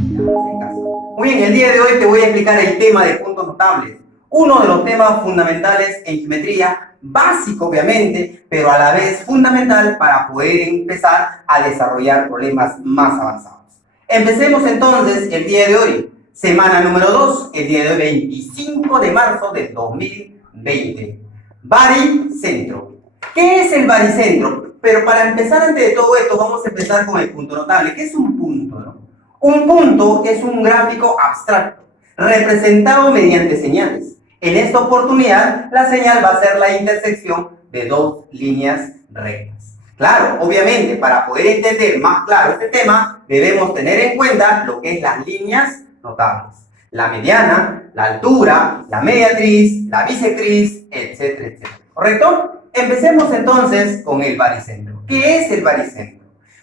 Muy bien, el día de hoy te voy a explicar el tema de puntos notables. Uno de los temas fundamentales en geometría, básico obviamente, pero a la vez fundamental para poder empezar a desarrollar problemas más avanzados. Empecemos entonces el día de hoy, semana número 2, el día de hoy 25 de marzo del 2020. Baricentro. ¿Qué es el baricentro? Pero para empezar antes de todo esto, vamos a empezar con el punto notable. ¿Qué es un punto, no? Un punto es un gráfico abstracto, representado mediante señales. En esta oportunidad, la señal va a ser la intersección de dos líneas rectas. Claro, obviamente, para poder entender más claro este tema, debemos tener en cuenta lo que es las líneas notables. La mediana, la altura, la mediatriz, la bisectriz, etcétera, etcétera. ¿Correcto? Empecemos entonces con el baricentro. ¿Qué es el baricentro?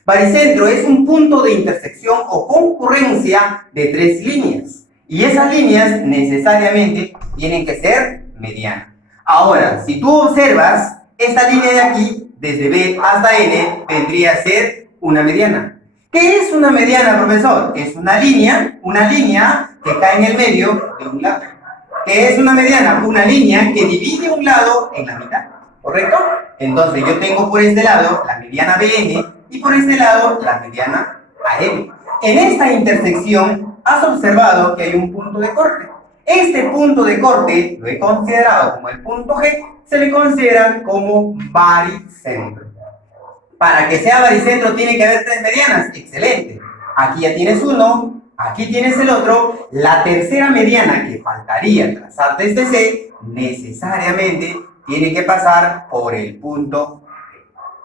Baricentro es un punto de intersección o concurrencia de tres líneas. Y esas líneas necesariamente tienen que ser medianas. Ahora, si tú observas, esta línea de aquí, desde B hasta N, vendría a ser una mediana. ¿Qué es una mediana, profesor? Es una línea que cae en el medio de un lado. ¿Qué es una mediana? Una línea que divide un lado en la mitad. ¿Correcto? Entonces yo tengo por este lado la mediana BN y por este lado la mediana AM. En esta intersección has observado que hay un punto de corte. Este punto de corte lo he considerado como el punto G, se le considera como baricentro. Para que sea baricentro tiene que haber tres medianas. Excelente. Aquí ya tienes uno, aquí tienes el otro. La tercera mediana que faltaría trazar desde C necesariamente tiene que pasar por el punto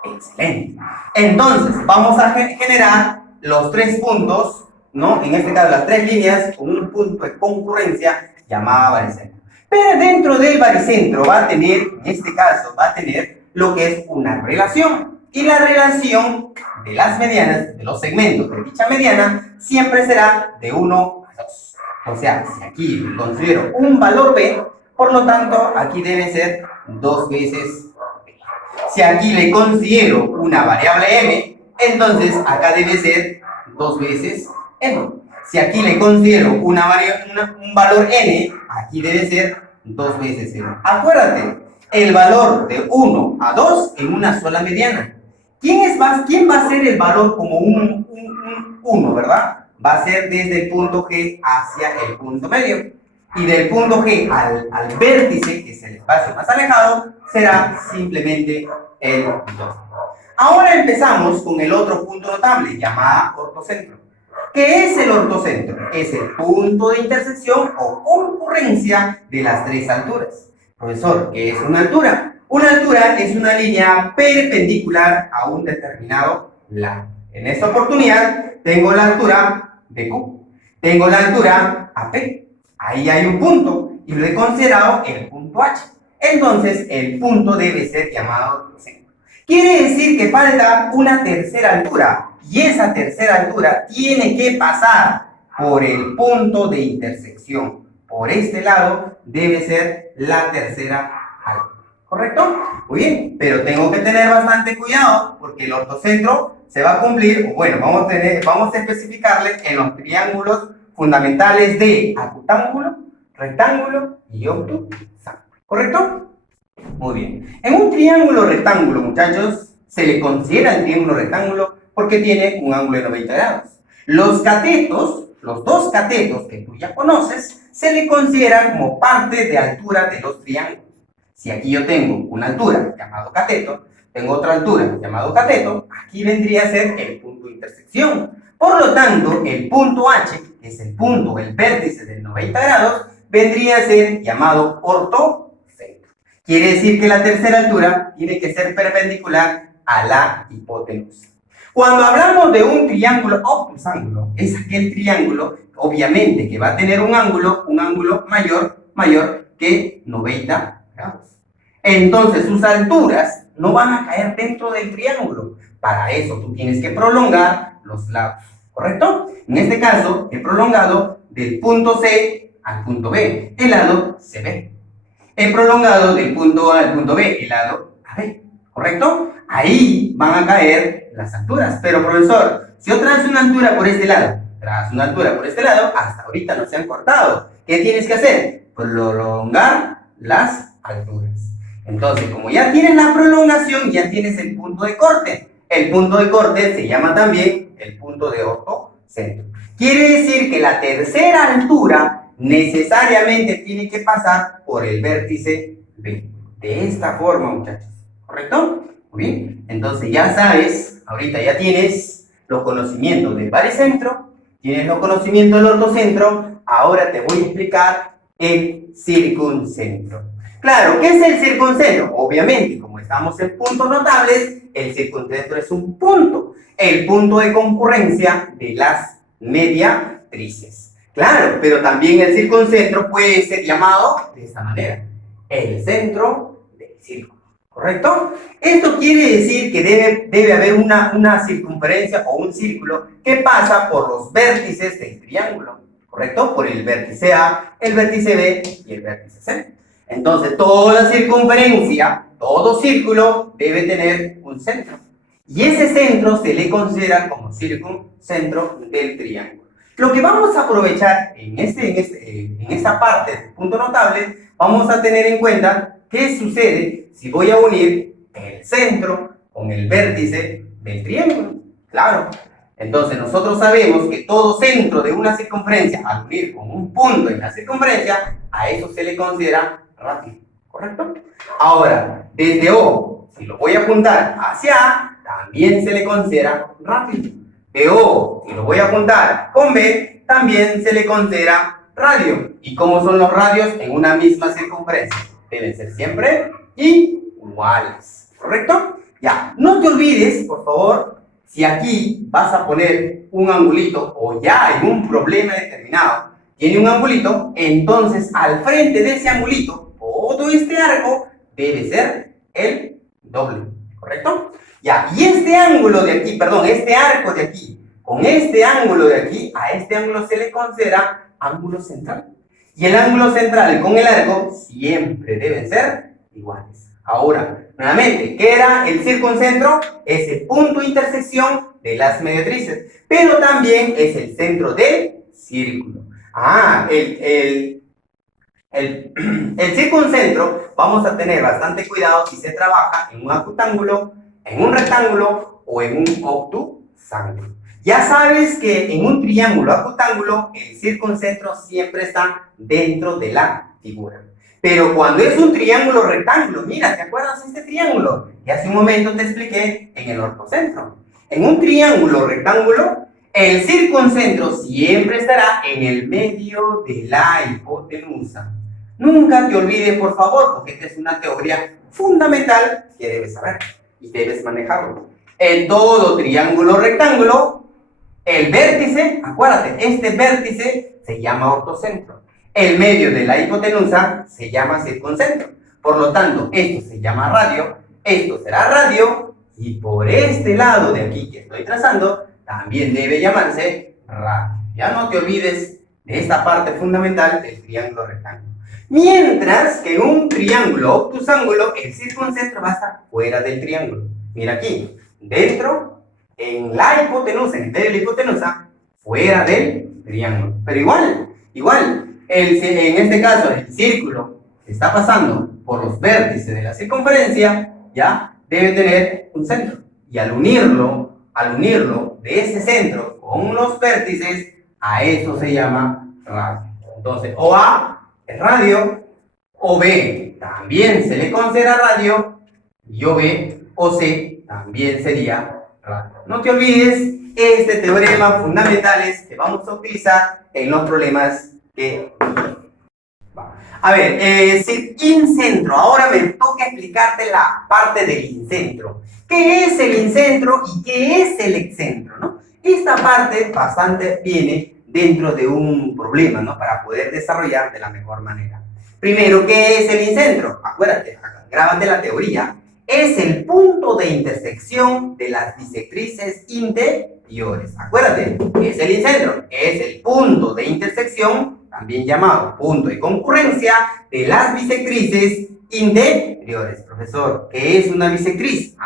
G. Excelente. Entonces, vamos a generar los tres puntos, ¿no? En este caso, las tres líneas con un punto de concurrencia llamada baricentro. Pero dentro del baricentro va a tener, en este caso, va a tener lo que es una relación. Y la relación de las medianas, de los segmentos de dicha mediana, siempre será de 1 a 2. O sea, si aquí considero un valor B, por lo tanto, aquí debe ser 2 veces B. Si aquí le considero una variable M, entonces acá debe ser 2 veces M. Si aquí le considero un valor N, aquí debe ser 2 veces N. Acuérdate, el valor de 1 a 2 en una sola mediana. ¿Quién va a ser el valor como un 1, verdad? Va a ser desde el punto G hacia el punto medio. Y del punto G al vértice, que es el espacio más alejado, será simplemente el 2. Ahora empezamos con el otro punto notable, llamado ortocentro. ¿Qué es el ortocentro? Es el punto de intersección o concurrencia de las tres alturas. Profesor, ¿qué es una altura? Una altura es una línea perpendicular a un determinado lado. En esta oportunidad tengo la altura BQ, tengo la altura AP. Ahí hay un punto y lo he considerado el punto H. Entonces el punto debe ser llamado ortocentro. Quiere decir que falta una tercera altura y esa tercera altura tiene que pasar por el punto de intersección. Por este lado debe ser la tercera altura. ¿Correcto? Muy bien, pero tengo que tener bastante cuidado porque el ortocentro se va a cumplir, bueno, vamos a especificarle en los triángulos fundamentales de acutángulo, rectángulo y obtusángulo. ¿Correcto? Muy bien. En un triángulo rectángulo, muchachos, se le considera el triángulo rectángulo porque tiene un ángulo de 90 grados. Los catetos, los dos catetos que tú ya conoces, se le consideran como parte de altura de los triángulos. Si aquí yo tengo una altura llamado cateto, tengo otra altura llamado cateto, aquí vendría a ser el punto de intersección. Por lo tanto, el punto H, que es el punto, el vértice del 90 grados, vendría a ser llamado ortocentro. Quiere decir que la tercera altura tiene que ser perpendicular a la hipotenusa. Cuando hablamos de un triángulo obtusángulo, es aquel triángulo, obviamente, que va a tener un ángulo mayor que 90 grados. Entonces sus alturas no van a caer dentro del triángulo. Para eso tú tienes que prolongar los lados, ¿correcto? En este caso he prolongado del punto C al punto B, el lado CB. He prolongado del punto A al punto B, el lado AB, ¿correcto? Ahí van a caer las alturas. Pero profesor, si yo trazo una altura por este lado tras una altura por este lado, hasta ahorita no se han cortado. ¿Qué tienes que hacer? Prolongar las alturas. Entonces, como ya tienes la prolongación, ya tienes el punto de corte. El punto de corte se llama también el punto de ortocentro. Quiere decir que la tercera altura necesariamente tiene que pasar por el vértice B. De esta forma, muchachos. ¿Correcto? Muy bien. Entonces ya sabes, ahorita ya tienes los conocimientos del baricentro, tienes los conocimientos del ortocentro, ahora te voy a explicar el circuncentro. Claro, ¿qué es el circuncentro? Obviamente, como estamos en puntos notables, el circuncentro es un punto, el punto de concurrencia de las mediatrices. Claro, pero también el circuncentro puede ser llamado de esta manera, el centro del círculo. ¿Correcto? Esto quiere decir que debe haber una circunferencia o un círculo que pasa por los vértices del triángulo. ¿Correcto? Por el vértice A, el vértice B y el vértice C. Entonces, toda circunferencia, todo círculo debe tener un centro. Y ese centro se le considera como circuncentro del triángulo. Lo que vamos a aprovechar en esta parte del punto notable, vamos a tener en cuenta qué sucede si voy a unir el centro con el vértice del triángulo. Claro. Entonces nosotros sabemos que todo centro de una circunferencia, al unir con un punto en la circunferencia, a eso se le considera radio. ¿Correcto? Ahora, desde O, si lo voy a apuntar hacia A, también se le considera radio. De O, si lo voy a apuntar con B, también se le considera radio. ¿Y cómo son los radios en una misma circunferencia? Deben ser siempre iguales. ¿Correcto? Ya, no te olvides, por favor, si aquí vas a poner un angulito o ya en un problema determinado tiene un angulito, entonces al frente de ese angulito, todo este arco debe ser el doble. ¿Correcto? Ya, y este ángulo de aquí, perdón, este arco de aquí, con este ángulo de aquí, a este ángulo se le considera ángulo central. Y el ángulo central con el arco siempre deben ser iguales. Ahora, nuevamente, ¿qué era el circuncentro? Es el punto de intersección de las mediatrices, pero también es el centro del círculo. El circuncentro, vamos a tener bastante cuidado si se trabaja en un acutángulo, en un rectángulo o en un obtusángulo. Ya sabes que en un triángulo acutángulo, el circuncentro siempre está dentro de la figura. Pero cuando es un triángulo rectángulo, mira, ¿te acuerdas de este triángulo? Y hace un momento te expliqué en el ortocentro. En un triángulo rectángulo, el circuncentro siempre estará en el medio de la hipotenusa. Nunca te olvides, por favor, porque esta es una teoría fundamental que debes saber y debes manejarlo. En todo triángulo rectángulo, el vértice, acuérdate, este vértice se llama ortocentro. El medio de la hipotenusa se llama circuncentro. Por lo tanto, esto se llama radio, esto será radio, y por este lado de aquí que estoy trazando, también debe llamarse radio. Ya no te olvides de esta parte fundamental del triángulo rectángulo. Mientras que en un triángulo obtusángulo, el circuncentro va a estar fuera del triángulo. Mira aquí, dentro, en la hipotenusa, en el medio de la hipotenusa, fuera del triángulo. Pero igual, en este caso, el círculo que está pasando por los vértices de la circunferencia, ya debe tener un centro. Y al unirlo de ese centro con los vértices, a eso se llama radio. Entonces, OA es radio, OB también se le considera radio, y OB o C también sería radio. No te olvides este teorema fundamentales que vamos a utilizar en los problemas que... A ver, incentro. Ahora me toca explicarte la parte del incentro. ¿Qué es el incentro y qué es el excentro, ¿no? Esta parte bastante viene dentro de un problema, ¿no? Para poder desarrollar de la mejor manera. Primero, ¿qué es el incentro? Acuérdate, grábate la teoría. Es el punto de intersección de las bisectrices interiores. Acuérdate, ¿qué es el incentro? Es el punto de intersección, también llamado punto de concurrencia, de las bisectrices interiores. Profesor, ¿qué es una bisectriz?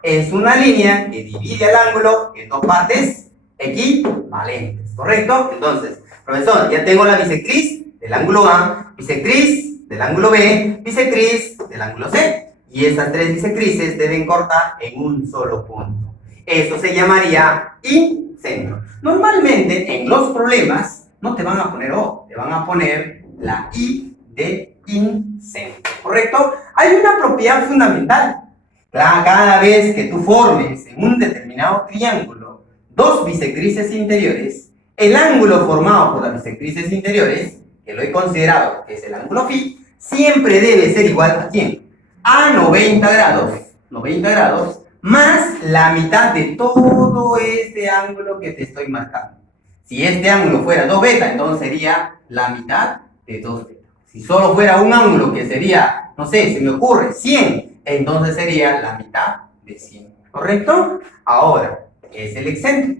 Es una línea que divide el ángulo en dos partes equivalentes. ¿correcto? Entonces, profesor, ya tengo la bisectriz del ángulo A, bisectriz del ángulo B, bisectriz del ángulo C. Y esas tres bisectrices deben cortar en un solo punto. Eso se llamaría incentro. Normalmente en los problemas no te van a poner O, te van a poner la I de incentro, ¿correcto? Hay una propiedad fundamental. Cada vez que tú formes en un determinado triángulo dos bisectrices interiores, el ángulo formado por las bisectrices interiores, que lo he considerado que es el ángulo phi, siempre debe ser igual a ¿quién? A 90 grados, más la mitad de todo este ángulo que te estoy marcando. Si este ángulo fuera 2 beta, entonces sería la mitad de 2 beta. Si solo fuera un ángulo que sería, no sé, se me ocurre 100, entonces sería la mitad de 100. ¿Correcto? Ahora, ¿qué es el excentro?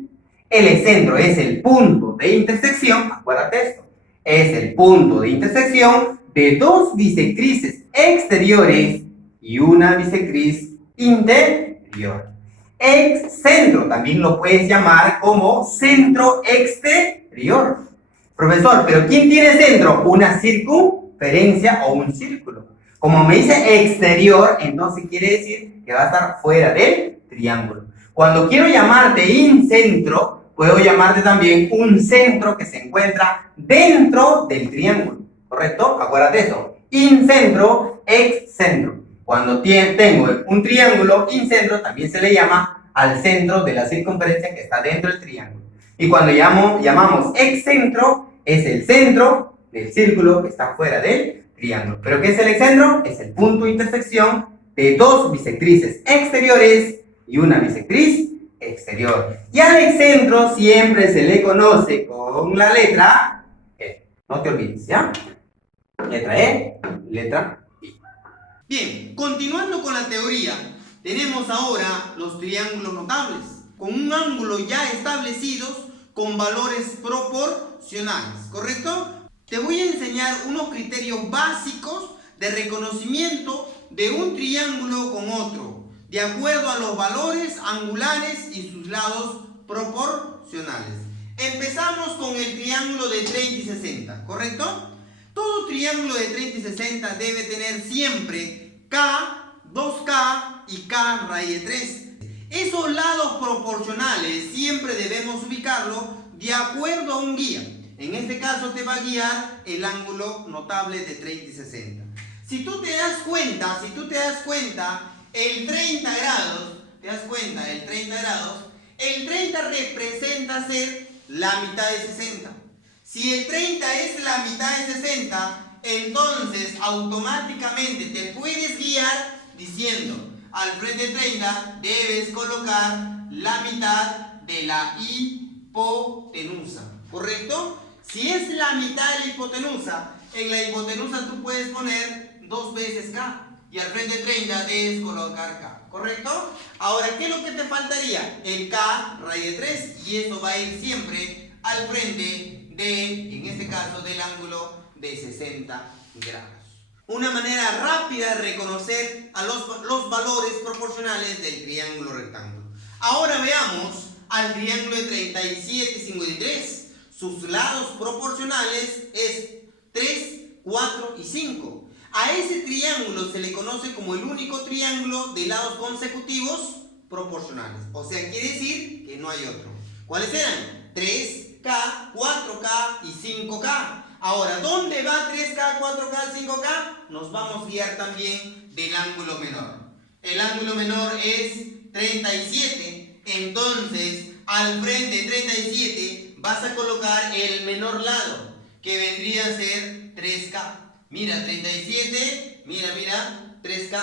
El excentro es el punto de intersección, acuérdate esto, es el punto de intersección de dos bisectrices exteriores y una bisectriz interior. Excentro también lo puedes llamar como centro exterior. Profesor, ¿pero quién tiene centro? ¿Una circunferencia o un círculo? Como me dice exterior, entonces quiere decir que va a estar fuera del triángulo. Cuando quiero llamarte incentro, puedo llamarte también un centro que se encuentra dentro del triángulo. ¿Correcto? Acuérdate eso. Incentro, excentro. Cuando tengo un triángulo incentro, también se le llama al centro de la circunferencia que está dentro del triángulo. Y cuando llamamos excentro, es el centro del círculo que está fuera del triángulo. ¿Pero qué es el excentro? Es el punto de intersección de dos bisectrices exteriores y una bisectriz exterior. Y al excentro siempre se le conoce con la letra E. No te olvides, ¿ya? Letra E, letra I. Bien, continuando con la teoría, tenemos ahora los triángulos notables, con un ángulo ya establecidos con valores proporcionales, ¿correcto? Te voy a enseñar unos criterios básicos de reconocimiento de un triángulo con otro, de acuerdo a los valores angulares y sus lados proporcionales. Empezamos con el triángulo de 30 y 60, ¿correcto? Todo triángulo de 30 y 60 debe tener siempre K, 2K y K raíz de 3. Esos lados proporcionales siempre debemos ubicarlo de acuerdo a un guía. En este caso te va a guiar el ángulo notable de 30 y 60. Si tú te das cuenta, el 30 grados, el 30 representa ser la mitad de 60. Si el 30 es la mitad de 60, entonces automáticamente te puedes guiar diciendo: al frente de 30 debes colocar la mitad de la hipotenusa, ¿correcto? Si es la mitad de la hipotenusa, en la hipotenusa tú puedes poner 2 veces K y al frente de 30 debes colocar K, ¿correcto? Ahora, ¿qué es lo que te faltaría? El K raíz de 3, y eso va a ir siempre al frente de, en este caso, del ángulo de 60 grados. Una manera rápida de reconocer a los valores proporcionales del triángulo rectángulo. Ahora veamos al triángulo de 37 y 53. Sus lados proporcionales es 3, 4 y 5. A ese triángulo se le conoce como el único triángulo de lados consecutivos proporcionales. O sea, quiere decir que no hay otro. ¿Cuáles eran? 3K, 4K y 5K. Ahora, ¿dónde va 3K, 4K, 5K? Nos vamos a guiar también del ángulo menor. El ángulo menor es 37. Entonces, al frente de 37 vas a colocar el menor lado, que vendría a ser 3K. Mira, 37, mira, 3K.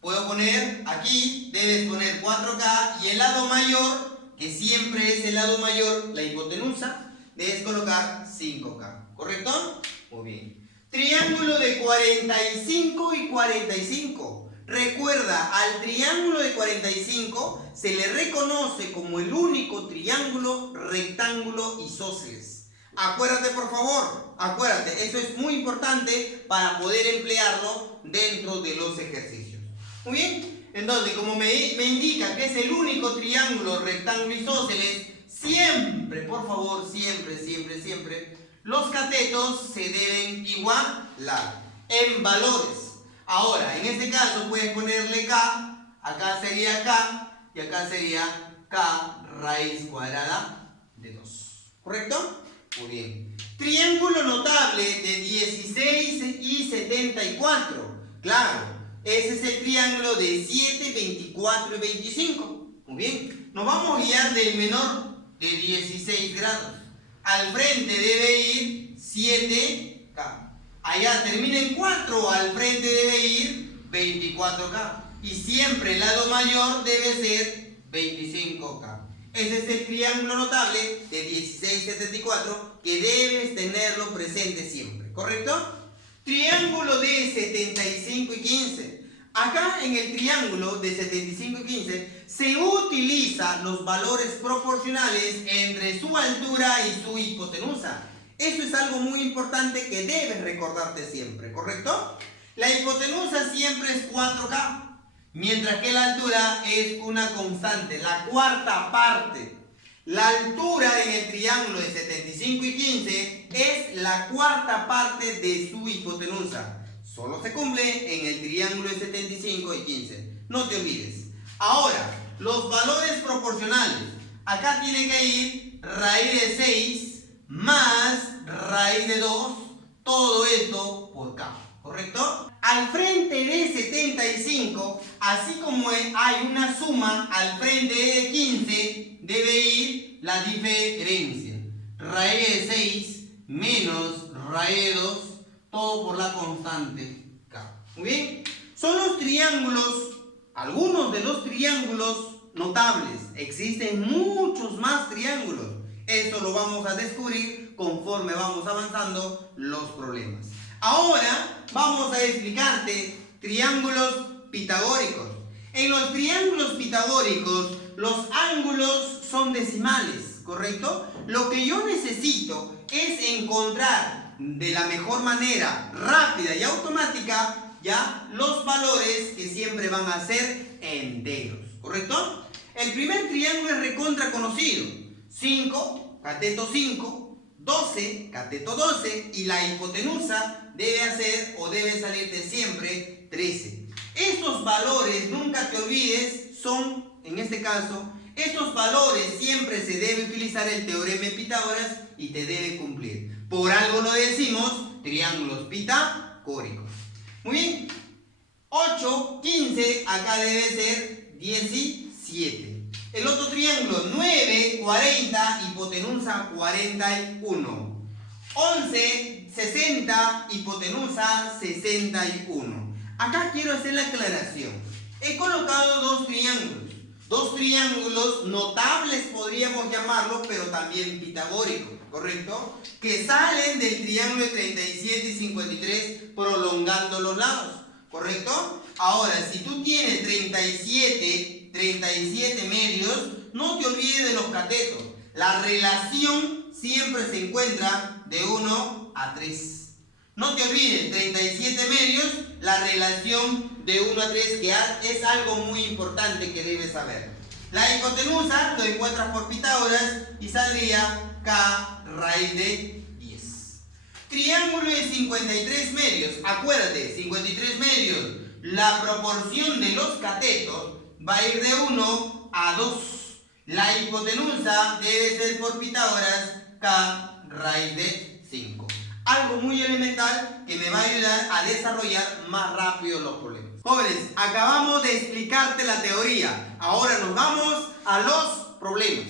Puedo poner aquí, debes poner 4K, y el lado mayor, que siempre es el lado mayor, la hipotenusa, debes colocar 5K, ¿correcto? Muy bien. Triángulo de 45 y 45. Recuerda, al triángulo de 45 se le reconoce como el único triángulo rectángulo isósceles. Acuérdate, por favor, acuérdate, eso es muy importante para poder emplearlo dentro de los ejercicios. Muy bien, entonces, como me indica que es el único triángulo rectángulo isósceles, siempre, por por favor, siempre, siempre, siempre, los catetos se deben igualar en valores. Ahora, en este caso puedes ponerle K, acá sería K y acá sería K raíz cuadrada de 2. ¿Correcto? Muy bien. Triángulo notable de 16 y 74. Claro, ese es el triángulo de 7, 24 y 25. Muy bien. Nos vamos a guiar del menor de 16 grados. Al frente debe ir 7K. Allá termina en 4, al frente debe ir 24K. Y siempre el lado mayor debe ser 25K. Ese es el triángulo notable de 16-74 que debes tenerlo presente siempre, ¿correcto? Triángulo de 75 y 15. Acá en el triángulo de 75 y 15 se utilizan los valores proporcionales entre su altura y su hipotenusa. Eso es algo muy importante que debes recordarte siempre, ¿correcto? La hipotenusa siempre es 4K. Mientras que la altura es una constante, la cuarta parte. La altura en el triángulo de 75 y 15 es la cuarta parte de su hipotenusa. Solo se cumple en el triángulo de 75 y 15. No te olvides. Ahora, los valores proporcionales. Acá tiene que ir raíz de 6 más raíz de 2. Todo esto por K. ¿Correcto? Al frente de 75, así como hay una suma, al frente de 15 debe ir la diferencia. Raíz de 6 menos raíz de 2, todo por la constante K. Muy bien. Son los triángulos, algunos de los triángulos notables. Existen muchos más triángulos. Esto lo vamos a descubrir conforme vamos avanzando los problemas. Ahora vamos a explicarte triángulos pitagóricos. En los triángulos pitagóricos los ángulos son decimales, ¿correcto? Lo que yo necesito es encontrar de la mejor manera, rápida y automática, ya los valores que siempre van a ser enteros, ¿correcto? El primer triángulo es recontra conocido. 5, cateto 5. 12, cateto 12, y la hipotenusa debe hacer o debe salirte siempre 13. Estos valores, nunca te olvides, son, en este caso, estos valores siempre se debe utilizar el teorema de Pitágoras y te debe cumplir. Por algo lo decimos triángulos pitagóricos. Muy bien. 8, 15, acá debe ser 17. El otro triángulo, 9, 40, hipotenusa 41. 11, 60, hipotenusa 61. Acá quiero hacer la aclaración. He colocado dos triángulos notables podríamos llamarlos, pero también pitagóricos, ¿correcto? Que salen del triángulo de 37 y 53 prolongando los lados, ¿correcto? Ahora, si tú tienes 37 medios, no te olvides de los catetos. La relación siempre se encuentra de 1 a 3. No te olvides, 37 medios, la relación de 1 a 3, que es algo muy importante que debes saber. La hipotenusa lo encuentras por Pitágoras y saldría K raíz de 10. Triángulo de 53 medios. Acuérdate, 53 medios. La proporción de los catetos va a ir de 1 a 2. La hipotenusa debe ser por Pitágoras K raíz de 5. Algo muy elemental que me va a ayudar a desarrollar más rápido los problemas. Jóvenes, acabamos de explicarte la teoría. Ahora nos vamos a los problemas.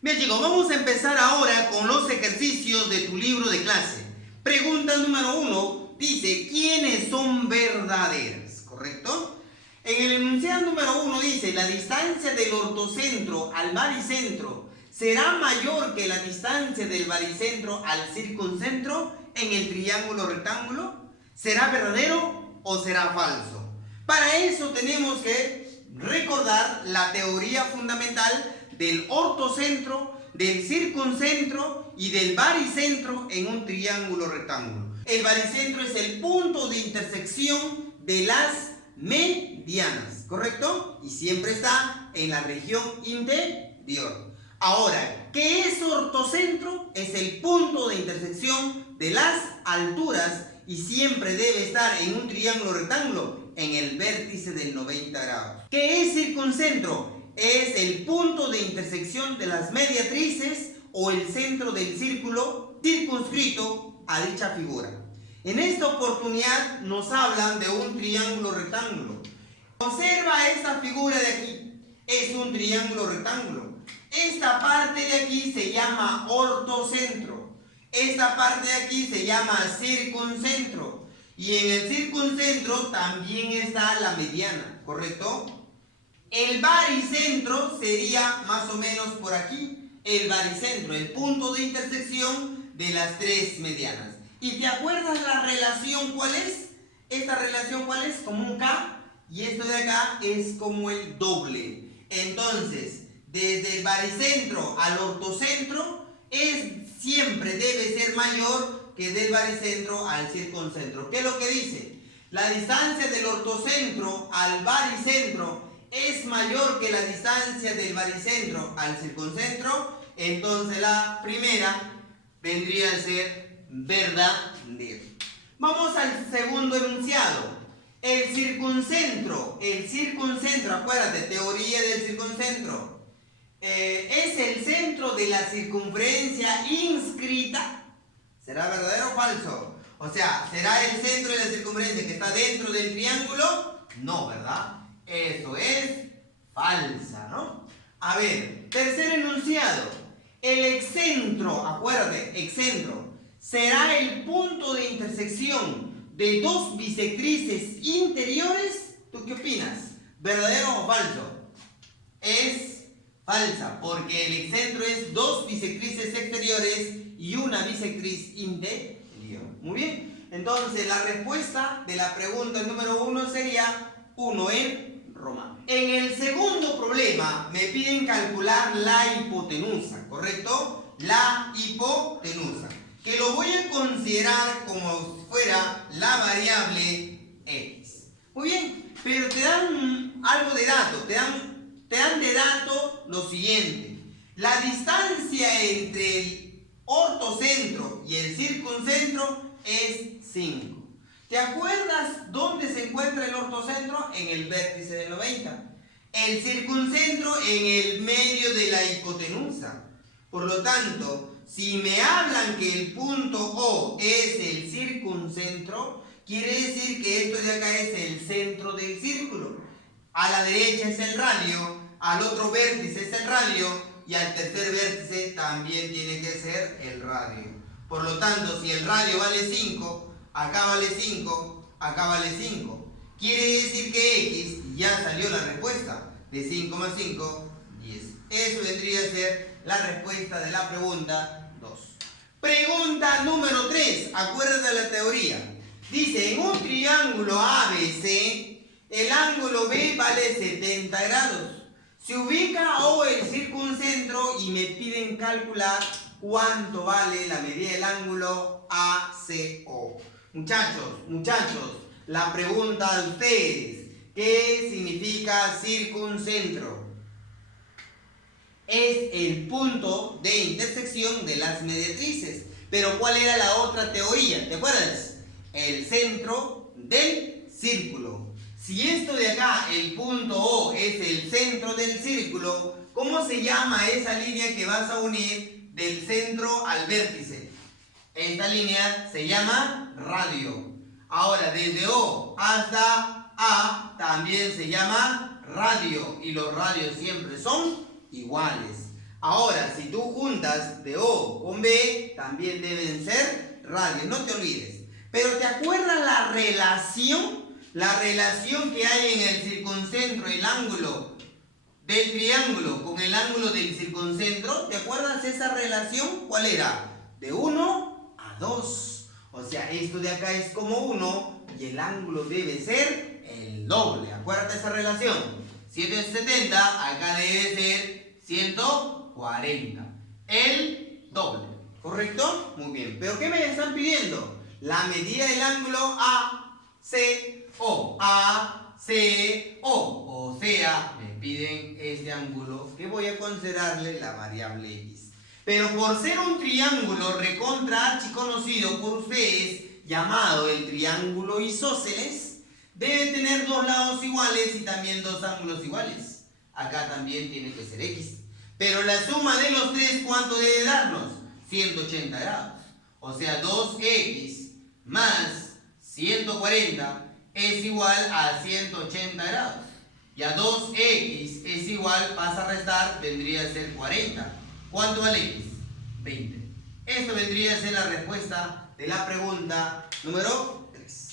Bien chicos, vamos a empezar ahora con los ejercicios de tu libro de clase. Pregunta número 1 dice, ¿quiénes son verdaderas? ¿Correcto? En el enunciado número 1 dice, la distancia del ortocentro al baricentro será mayor que la distancia del baricentro al circuncentro en el triángulo rectángulo. ¿Será verdadero o será falso? Para eso tenemos que recordar la teoría fundamental del ortocentro, del circuncentro y del baricentro en un triángulo rectángulo. El baricentro es el punto de intersección de las medianas, ¿correcto? y siempre está en la región interior. Ahora, ¿qué es ortocentro? Es el punto de intersección de las alturas y siempre debe estar en un triángulo rectángulo en el vértice del 90 grados. ¿Qué es circuncentro? Es el punto de intersección de las mediatrices o el centro del círculo circunscrito a dicha figura. En esta oportunidad nos hablan de un triángulo rectángulo. Observa esta figura de aquí. Es un triángulo rectángulo. Esta parte de aquí se llama ortocentro. Esta parte de aquí se llama circuncentro. Y en el circuncentro también está la mediana, ¿correcto? El baricentro sería más o menos por aquí. El baricentro, el punto de intersección de las tres medianas. ¿Y te acuerdas la relación cuál es? Esta relación cuál es, como un K, y esto de acá es como el doble. Entonces, desde el baricentro al ortocentro siempre debe ser mayor que del baricentro al circuncentro. ¿Qué es lo que dice? La distancia del ortocentro al baricentro es mayor que la distancia del baricentro al circuncentro. Entonces la primera vendría a ser verdadera. Vamos al segundo enunciado. El circuncentro, acuérdate, teoría del circuncentro. Es el centro de la circunferencia inscrita. ¿Será verdadero o falso? O sea, ¿será el centro de la circunferencia que está dentro del triángulo? No, ¿verdad? Eso es falsa, ¿no? A ver, tercer enunciado. El excentro, acuérdate, excentro, será el punto de intersección de dos bisectrices interiores. ¿Tú qué opinas? ¿Verdadero o falso? Es falsa, porque el excentro es dos bisectrices exteriores y una bisectriz interior. Muy bien. Entonces la respuesta de la pregunta número 1 sería 1 en romano. En el segundo problema me piden calcular la hipotenusa, ¿correcto? La hipotenusa, que lo voy a considerar como si fuera la variable x. Muy bien, pero te dan algo de dato, te dan de dato lo siguiente. La distancia entre el ortocentro y el circuncentro es 5. ¿Te acuerdas dónde se encuentra el ortocentro? En el vértice de 90. El circuncentro en el medio de la hipotenusa. Por lo tanto, si me hablan que el punto O es el circuncentro, quiere decir que esto de acá es el centro del círculo. A la derecha es el radio, al otro vértice es el radio y al tercer vértice también tiene que ser el radio. Por lo tanto, si el radio vale 5, acá vale 5, acá vale 5. Quiere decir que X, ya salió la respuesta, de 5 más 5, 10. Eso vendría a ser la respuesta de la pregunta 2. Pregunta número 3, acuérdate de la teoría. Dice, en un triángulo ABC, el ángulo B vale 70 grados. Se ubica O el circuncentro y me piden calcular cuánto vale la medida del ángulo ACO. Muchachos, la pregunta de ustedes, ¿qué significa circuncentro? Es el punto de intersección de las mediatrices. Pero ¿cuál era la otra teoría? ¿Te acuerdas? El centro del círculo. Si esto de acá, el punto O, es el centro del círculo, ¿cómo se llama esa línea que vas a unir del centro al vértice? Esta línea se llama radio. Ahora, desde O hasta A también se llama radio. Y los radios siempre son iguales. Ahora, si tú juntas de O con B, también deben ser radios. No te olvides. Pero ¿te acuerdas la relación? La relación que hay en el circuncentro, el ángulo del triángulo con el ángulo del circuncentro. ¿Te acuerdas esa relación? ¿Cuál era? De 1 a 2. O sea, esto de acá es como 1 y el ángulo debe ser el doble. Acuérdate esa relación. 170, acá debe ser 140. El doble. ¿Correcto? Muy bien. ¿Pero qué me están pidiendo? La medida del ángulo ACO. ACO. O sea, piden este ángulo que voy a considerarle la variable x. Pero por ser un triángulo recontra archiconocido por ustedes, llamado el triángulo isósceles, debe tener dos lados iguales y también dos ángulos iguales. Acá también tiene que ser x. Pero la suma de los tres, ¿cuánto debe darnos? 180 grados. O sea, 2x más 140 es igual a 180 grados. Y a 2x es igual, pasa a restar, vendría a ser 40. ¿Cuánto vale x? 20. Esto vendría a ser la respuesta de la pregunta número 3.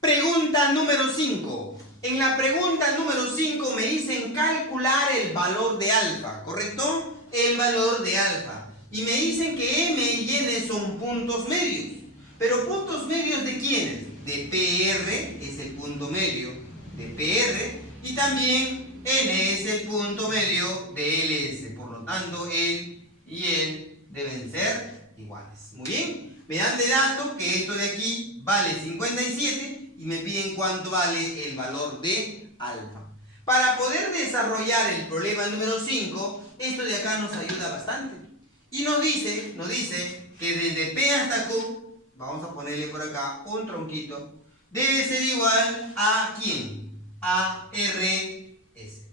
Pregunta número 5. En la pregunta número 5 me dicen calcular el valor de alfa, ¿correcto? El valor de alfa. Y me dicen que m y n son puntos medios. ¿Pero puntos medios de quiénes? De PR es el punto medio de PR y también n es el punto medio de LS. Por lo tanto, él y él deben ser iguales. Muy bien. Me dan de dato que esto de aquí vale 57 y me piden cuánto vale el valor de alfa. Para poder desarrollar el problema número 5, esto de acá nos ayuda bastante. Y nos dice que desde P hasta Q, vamos a ponerle por acá un tronquito, debe ser igual a ¿quién? A RS.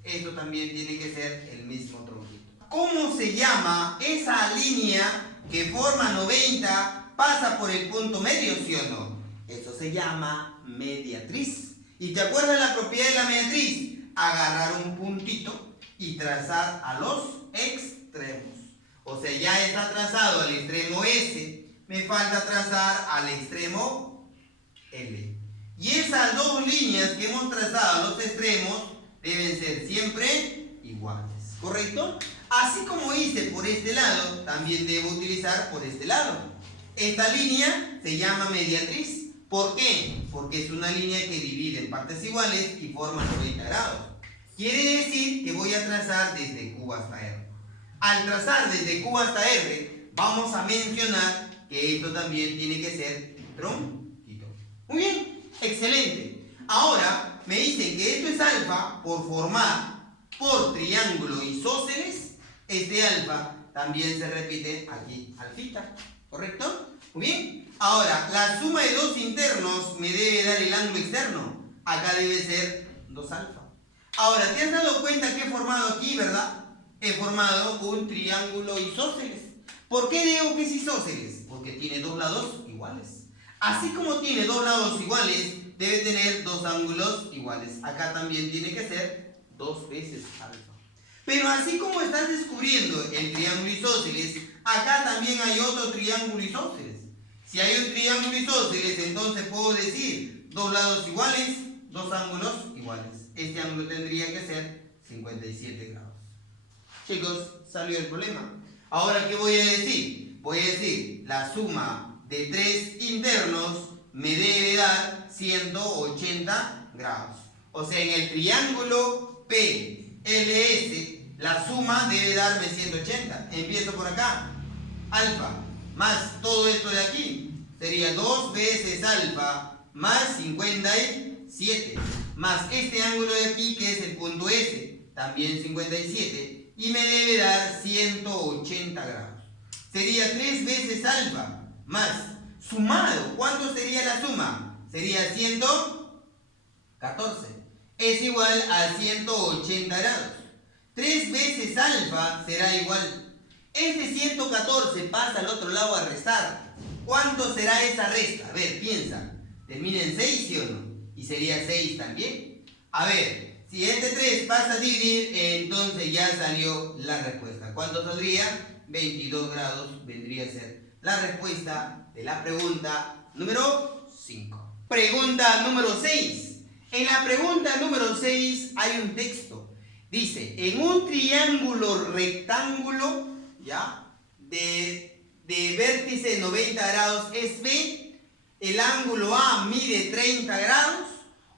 Esto también tiene que ser el mismo tronquito. ¿Cómo se llama esa línea que forma 90, pasa por el punto medio, sí o no? Eso se llama mediatriz. ¿Y te acuerdas la propiedad de la mediatriz? Agarrar un puntito y trazar a los extremos. O sea, ya está trazado al extremo S, me falta trazar al extremo L. Y esas dos líneas que hemos trazado a los extremos deben ser siempre iguales, ¿correcto? Así como hice por este lado, también debo utilizar por este lado. Esta línea se llama mediatriz. ¿Por qué? Porque es una línea que divide en partes iguales y forma 90 grados. Quiere decir que voy a trazar desde Q hasta R. Al trazar desde Q hasta R, vamos a mencionar que esto también tiene que ser tronquito. Muy bien, excelente. Ahora me dicen que esto es alfa por formar por triángulo isósceles. Este alfa también se repite aquí, alfita, ¿correcto? Muy bien. Ahora, la suma de dos internos me debe dar el ángulo externo. Acá debe ser 2 alfa. Ahora, ¿te has dado cuenta que he formado aquí, verdad? He formado un triángulo isósceles. ¿Por qué digo que es isósceles? Porque tiene dos lados iguales. Así como tiene dos lados iguales, debe tener dos ángulos iguales. Acá también tiene que ser 2 veces alfa. Pero así como estás descubriendo el triángulo isósceles, acá también hay otro triángulo isósceles. Si hay un triángulo isósceles, entonces puedo decir dos lados iguales, dos ángulos iguales. Este ángulo tendría que ser 57 grados. Chicos, salió el problema. Ahora, ¿qué voy a decir? Voy a decir, la suma de tres internos me debe dar 180 grados. O sea, en el triángulo PLS, la suma debe darme 180. Empiezo por acá. Alfa más todo esto de aquí sería 2 veces alfa más 57 más este ángulo de aquí que es el punto S, también 57, y me debe dar 180 grados. Sería 3 veces alfa más sumado. ¿Cuánto sería la suma? Sería 114. Es igual a 180 grados. 3 veces alfa será igual. Este 114 pasa al otro lado a restar. ¿Cuánto será esa resta? A ver, piensa. ¿Termina en 6, sí o no? Y sería 6 también. A ver, si este 3 pasa a dividir, entonces ya salió la respuesta. ¿Cuánto saldría? 22 grados vendría a ser la respuesta de la pregunta número 5. Pregunta número 6. En la pregunta número 6 hay un texto. Dice, en un triángulo rectángulo, ¿ya? De vértice 90 grados es B, el ángulo A mide 30 grados,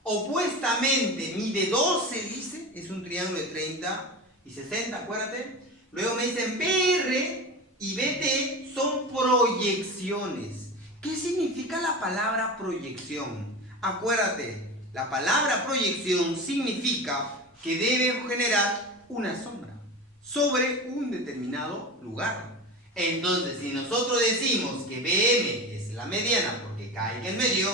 opuestamente mide 12, dice, es un triángulo de 30 y 60, acuérdate. Luego me dicen PR y BT son proyecciones. ¿Qué significa la palabra proyección? Acuérdate, la palabra proyección significa que debe generar una sombra sobre un determinado lugar. Entonces, si nosotros decimos que BM es la mediana porque cae en el medio,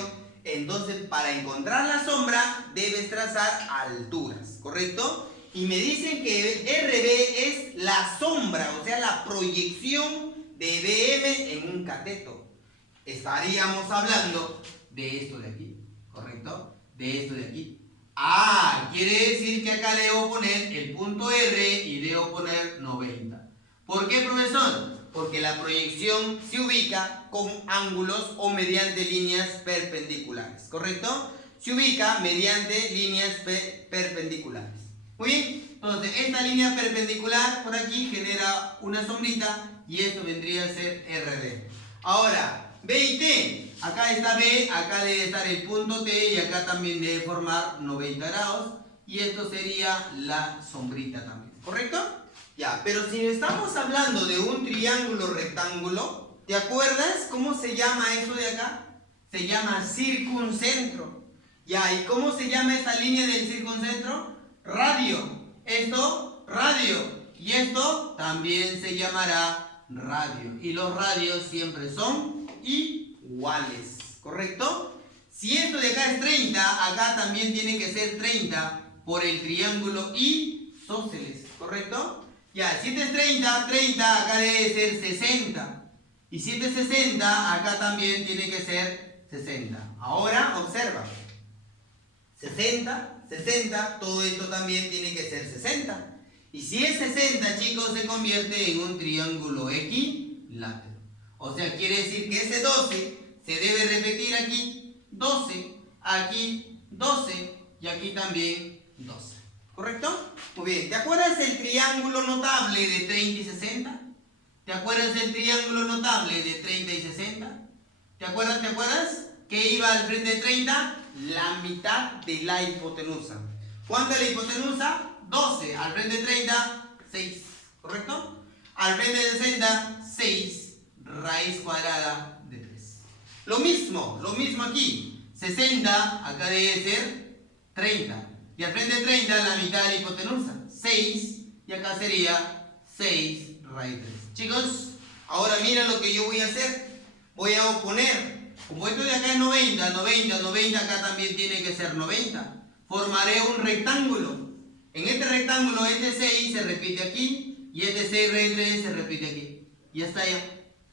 entonces para encontrar la sombra debes trazar alturas, ¿correcto? Y me dicen que RB es la sombra, o sea, la proyección de BM en un cateto. Estaríamos hablando de esto de aquí, ¿correcto? De esto de aquí. Ah, quiere decir que acá debo poner el punto R y debo poner 90. ¿Por qué, profesor? Porque la proyección se ubica con ángulos o mediante líneas perpendiculares, ¿correcto? Se ubica mediante líneas perpendiculares. Muy bien, entonces esta línea perpendicular por aquí genera una sombrita y esto vendría a ser RD. Ahora, B y T, acá está B, acá debe estar el punto T y acá también debe formar 90 grados y esto sería la sombrita también, ¿correcto? Ya, pero si estamos hablando de un triángulo rectángulo, ¿te acuerdas cómo se llama eso de acá? Se llama circuncentro. Ya, ¿y cómo se llama esta línea del circuncentro? Radio. Esto, radio. Y esto también se llamará radio. Y los radios siempre son iguales, ¿correcto? Si esto de acá es 30, acá también tiene que ser 30 por el triángulo isósceles, ¿correcto? Ya, si este es 30, 30 acá debe ser 60. Y si este es 60, acá también tiene que ser 60. Ahora, observa. 60, 60, todo esto también tiene que ser 60. Y si es 60, chicos, se convierte en un triángulo equilátero. O sea, quiere decir que ese 12 se debe repetir aquí, 12, aquí, 12 y aquí también 12. ¿Correcto? Muy bien. ¿Te acuerdas del triángulo notable de 30 y 60? ¿Te acuerdas del triángulo notable de 30 y 60? ¿Te acuerdas? ¿Qué iba al frente de 30? La mitad de la hipotenusa. ¿Cuánto es la hipotenusa? 12. Al frente de 30, 6. ¿Correcto? Al frente de 60, 6 raíz cuadrada de 3. Lo mismo aquí. 60, acá debe ser 30. Y al frente de 30, la mitad de la hipotenusa, 6, y acá sería 6 raíz 3. Chicos, ahora miren lo que yo voy a hacer. Voy a oponer, como esto de acá es 90, 90, 90, acá también tiene que ser 90. Formaré un rectángulo. En este rectángulo, este 6 se repite aquí, y este 6 raíz 3 se repite aquí. Ya está,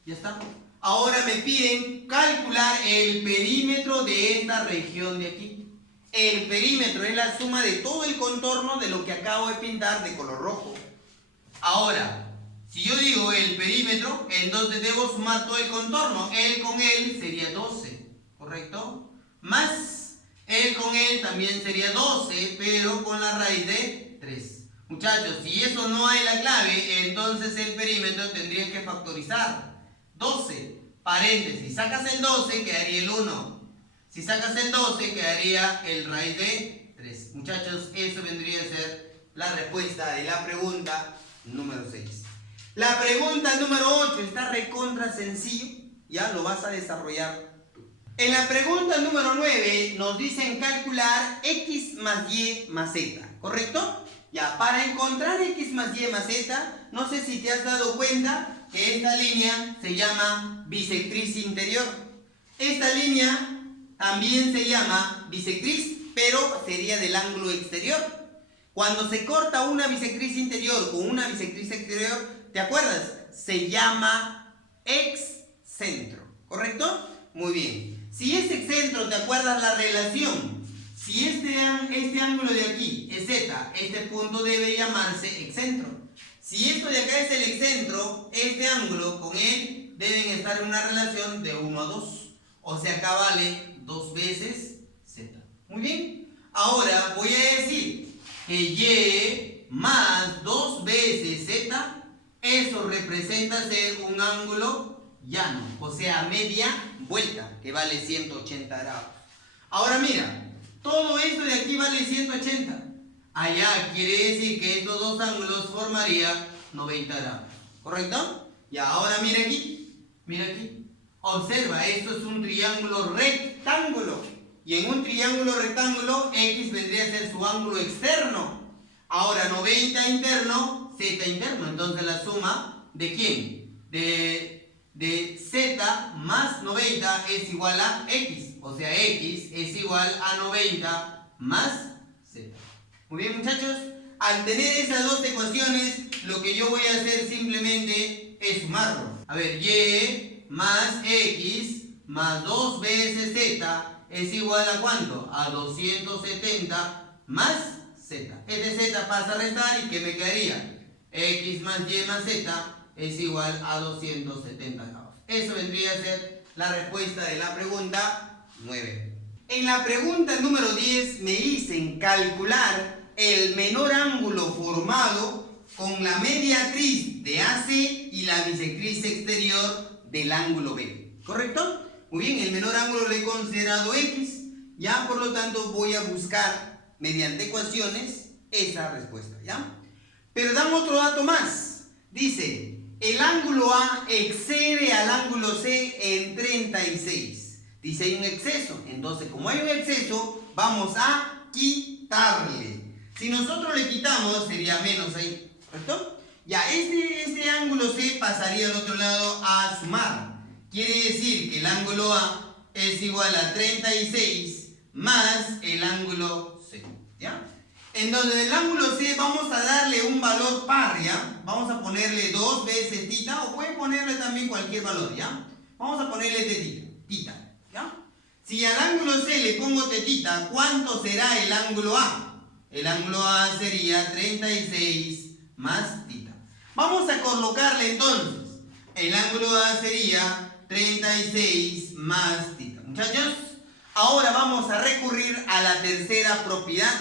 ya está. Ahora me piden calcular el perímetro de esta región de aquí. El perímetro es la suma de todo el contorno de lo que acabo de pintar de color rojo. Ahora, si yo digo el perímetro, entonces debo sumar todo el contorno. Él con él sería 12, ¿correcto? Más él con él también sería 12, pero con la raíz de 3. Muchachos, si eso no hay la clave, entonces el perímetro tendría que factorizar. 12, paréntesis, sacas el 12, quedaría el 1. Si sacas el 12, quedaría el raíz de 3. Muchachos, eso vendría a ser la respuesta de la pregunta número 6. La pregunta número 8 está recontra sencillo. Ya lo vas a desarrollar tú. En la pregunta número 9 nos dicen calcular x más y más z. ¿Correcto? Ya, para encontrar x más y más z, no sé si te has dado cuenta que esta línea se llama bisectriz interior. Esta línea también se llama bisectriz, pero sería del ángulo exterior. Cuando se corta una bisectriz interior con una bisectriz exterior, ¿te acuerdas? Se llama excentro, ¿correcto? Muy bien. Si es excentro, ¿te acuerdas la relación? Si este ángulo de aquí es z, este punto debe llamarse excentro. Si esto de acá es el excentro, este ángulo con él deben estar en una relación de 1 a 2. O sea, acá vale 2 veces z. Muy bien. Ahora voy a decir que y más 2 veces z, eso representa ser un ángulo llano, o sea, media vuelta, que vale 180 grados. Ahora mira, todo esto de aquí vale 180. Allá quiere decir que estos dos ángulos formarían 90 grados. ¿Correcto? Y ahora mira aquí. Mira aquí. Observa, esto es un triángulo rectángulo. Y en un triángulo rectángulo, X vendría a ser su ángulo externo. Ahora 90 interno, z interno. Entonces la suma ¿de quién? De z más 90 es igual a x. O sea, x es igual a 90 más z. Muy bien, muchachos. Al tener esas dos ecuaciones, lo que yo voy a hacer simplemente es sumarlo. A ver, y más x más 2 veces z es igual a ¿cuánto? A 270 más z. Este z pasa a restar y ¿qué me quedaría? X más y más z es igual a 270 grados. Eso vendría a ser la respuesta de la pregunta 9. En la pregunta número 10 me dicen calcular el menor ángulo formado con la mediatriz de AC y la bisectriz exterior del ángulo B. ¿Correcto? Muy bien, el menor ángulo lo he considerado X. Ya, por lo tanto, voy a buscar mediante ecuaciones esa respuesta. ¿Ya? Pero dan otro dato más. Dice, el ángulo A excede al ángulo C en 36. Dice, hay un exceso. Entonces, como hay un exceso, vamos a quitarle. Si nosotros le quitamos, sería menos ahí, ¿correcto? Ya, este ángulo C pasaría al otro lado a sumar. Quiere decir que el ángulo A es igual a 36 más el ángulo C, ¿ya? Entonces, el ángulo C vamos a darle un valor par, ¿ya? Vamos a ponerle 2 veces tita, o pueden ponerle también cualquier valor, ¿ya? Vamos a ponerle tita, ¿ya? Si al ángulo C le pongo tetita, ¿cuánto será el ángulo A? El ángulo A sería 36 más tita. Vamos a colocarle entonces. El ángulo A sería 36 más tita. Muchachos, ahora vamos a recurrir a la tercera propiedad.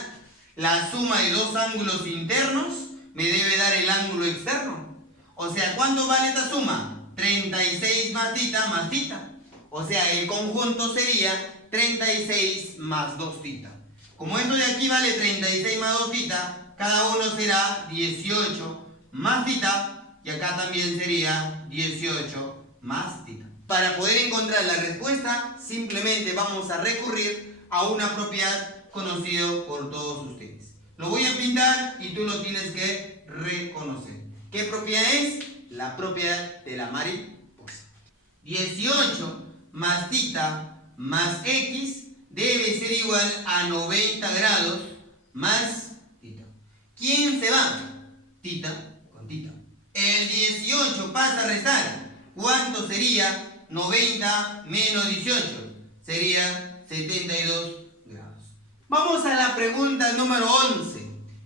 La suma de dos ángulos internos me debe dar el ángulo externo. O sea, ¿cuánto vale esta suma? 36 más tita. O sea, el conjunto sería 36 más 2 tita. Como esto de aquí vale 36 más 2 tita, cada uno será 18 más tita, y acá también sería 18 más tita. Para poder encontrar la respuesta, simplemente vamos a recurrir a una propiedad conocida por todos ustedes. Lo voy a pintar y tú lo tienes que reconocer. ¿Qué propiedad es? La propiedad de la mariposa. 18 más tita más x debe ser igual a 90 grados más tita. ¿Quién se va? Tita con tita. El 18 pasa a restar. ¿Cuánto sería 90 menos 18? Sería 72 grados. Vamos a la pregunta número 11.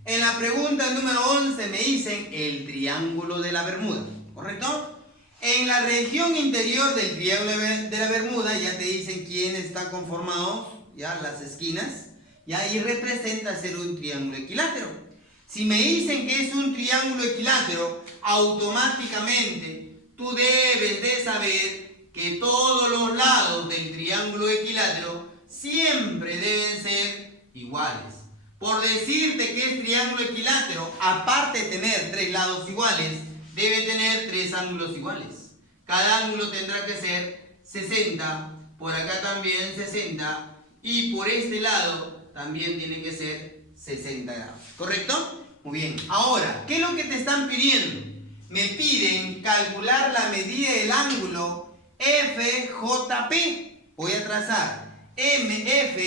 En la pregunta número 11 me dicen el triángulo de la Bermuda. ¿Correcto? En la región interior del triángulo de la Bermuda ya te dicen quién está conformado, ya las esquinas, ya, y representa ser un triángulo equilátero. Si me dicen que es un triángulo equilátero, automáticamente tú debes de saber que todos los lados del triángulo equilátero siempre deben ser iguales. Por decirte que es triángulo equilátero, aparte de tener 3 lados iguales, debe tener 3 ángulos iguales. Cada ángulo tendrá que ser 60, por acá también 60, y por este lado también tiene que ser 60 grados. ¿Correcto? Muy bien. Ahora, ¿qué es lo que te están pidiendo? Me piden calcular la medida del ángulo FJP. Voy a trazar MF,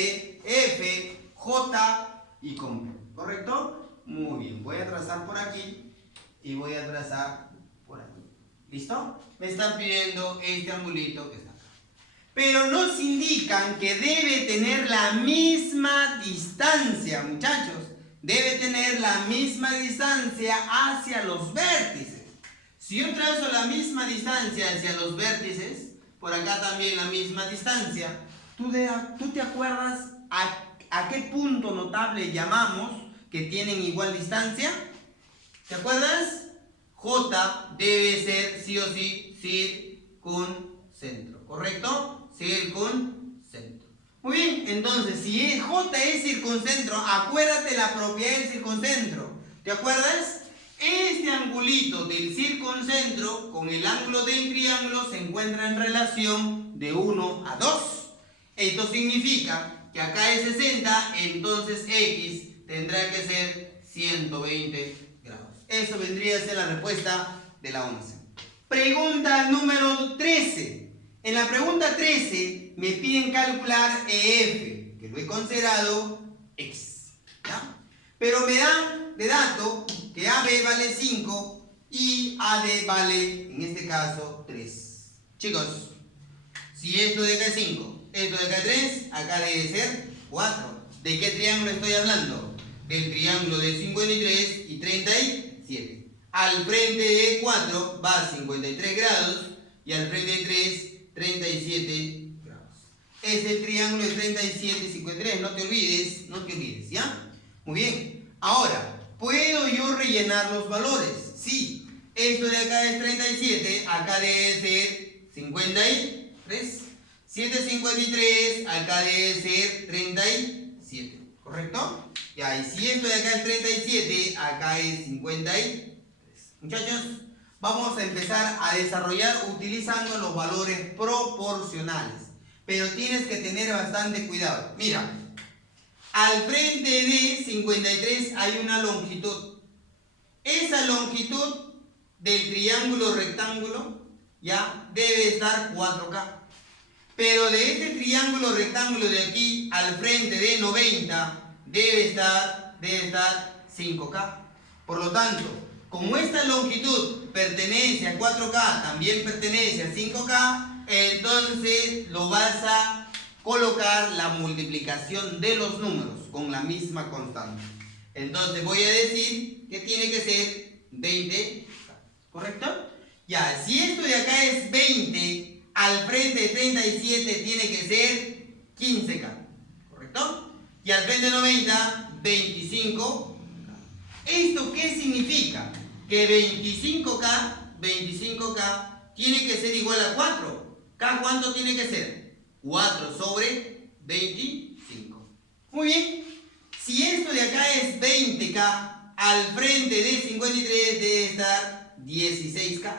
J y con P. ¿Correcto? Muy bien. Voy a trazar por aquí y voy a trazar por aquí. ¿Listo? Me están pidiendo este angulito que está acá. Pero nos indican que debe tener la misma distancia, muchachos. Debe tener la misma distancia hacia los vértices. Si yo trazo la misma distancia hacia los vértices, por acá también la misma distancia, ¿tú te acuerdas a qué punto notable llamamos que tienen igual distancia? ¿Te acuerdas? J debe ser sí o sí circuncentro, ¿correcto? Circuncentro. Muy bien, entonces si J es circuncentro, acuérdate la propiedad del circuncentro. ¿Te acuerdas? Este angulito del circuncentro con el ángulo del triángulo se encuentra en relación de 1 a 2. Esto significa que acá es 60, entonces X tendrá que ser 120 grados. Eso vendría a ser la respuesta de la 11. Pregunta número 13. En la pregunta 13 me piden calcular EF, que lo he considerado X. ¿Ya? Pero me dan de dato que AB vale 5 y AD vale, en este caso, 3. Chicos, si esto de acá es 5, esto de acá es 3, acá debe ser 4. ¿De qué triángulo estoy hablando? Del triángulo de 53 y 37. Al frente de 4 va 53 grados y al frente de 3, 37 grados. Es el triángulo de 37 y 53, no te olvides, ¿ya? Muy bien. Ahora, ¿puedo yo rellenar los valores? Sí. Esto de acá es 37, acá debe ser 53. 753, acá debe ser 37, ¿correcto? Ya, y si esto de acá es 37, acá es 53. Muchachos, vamos a empezar a desarrollar utilizando los valores proporcionales. Pero tienes que tener bastante cuidado. Mira, al frente de 53 hay una longitud. Esa longitud del triángulo rectángulo ya debe estar 4K. Pero de este triángulo rectángulo de aquí al frente de 90 debe estar 5K. Por lo tanto, como esta longitud pertenece a 4K, también pertenece a 5K, entonces lo vas a colocar la multiplicación de los números con la misma constante. Entonces voy a decir que tiene que ser 20K, ¿correcto? Ya, si esto de acá es 20, al frente de 37 tiene que ser 15K, ¿correcto? Y al frente de 90, 25K. ¿Esto qué significa? Que 25K tiene que ser igual a 4. ¿K cuánto tiene que ser? 4 sobre 25. Muy bien. Si esto de acá es 20K, al frente de 53 debe estar 16K.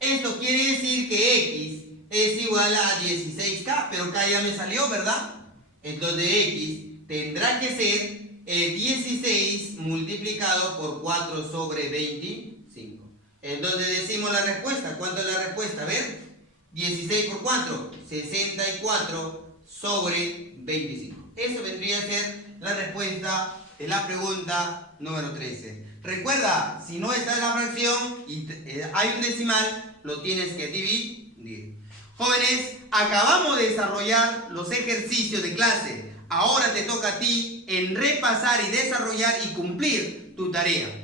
Esto quiere decir que X es igual a 16K, pero K ya me salió, ¿verdad? Entonces X tendrá que ser 16 multiplicado por 4 sobre 25. Entonces decimos la respuesta. ¿Cuánto es la respuesta? A ver, 16 por 4, 64 sobre 25. Eso vendría a ser la respuesta de la pregunta número 13. Recuerda, si no está en la fracción y hay un decimal, lo tienes que dividir. Jóvenes, acabamos de desarrollar los ejercicios de clase. Ahora te toca a ti en repasar y desarrollar y cumplir tu tarea.